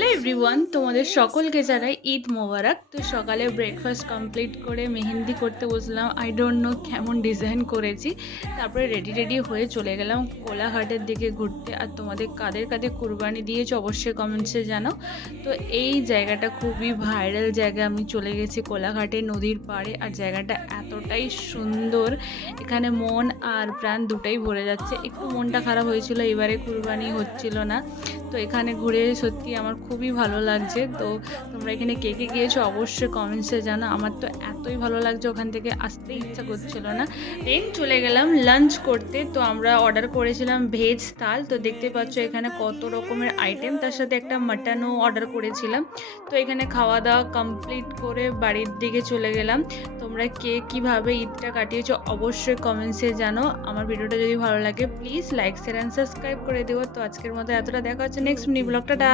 Hello everyone, তোমাদের সকলকে জানাই ঈদ মোবারক। তো সকালে ব্রেকফাস্ট কমপ্লিট করে মেহেন্দি করতে বসলাম। আই ডোন্ট নো কেমন ডিজাইন করেছি। তারপরে রেডি হয়ে চলে গেলাম কোলাঘাটের দিকে ঘুরতে। আর তোমাদের কাদের কাদের কুরবানি দিয়েছো অবশ্যই কমেন্টসে জানাও। তো এই জায়গাটা খুবই ভাইরাল জায়গা। আমি চলে গেছি কোলাঘাটে নদীর পাড়ে। আর জায়গাটা এতটাই সুন্দর, এখানে মন আর প্রাণ দুটাই ভরে যাচ্ছে। একটু মনটা খারাপ হয়েছিল, এবারে কুরবানি হচ্ছিল না। তো এখানে ঘুরে সত্যি আমার খুবই ভালো লাগছে। তো তোমরা এখানে কে কে গিয়েছো অবশ্যই কমেন্টসে জানো। আমার তো এতই ভালো লাগছে, ওখান থেকে আসতে ইচ্ছা করছিল না। দেন চলে গেলাম লাঞ্চ করতে। তো আমরা অর্ডার করেছিলাম ভেজ থাল। তো দেখতে পাচ্ছ এখানে কত রকমের আইটেম, তার সাথে একটা মাটনও অর্ডার করেছিলাম। তো এখানে খাওয়া দাওয়া কমপ্লিট করে বাড়ির দিকে চলে গেলাম। তোমরা কে কীভাবে ঈদটা কাটিয়েছো অবশ্যই কমেন্টসে জানো। আমার ভিডিওটা যদি ভালো লাগে please like share and subscribe করে দিও। তো আজকের মতো এতটা, দেখা হচ্ছে নেক্সট মিনি ব্লগটা।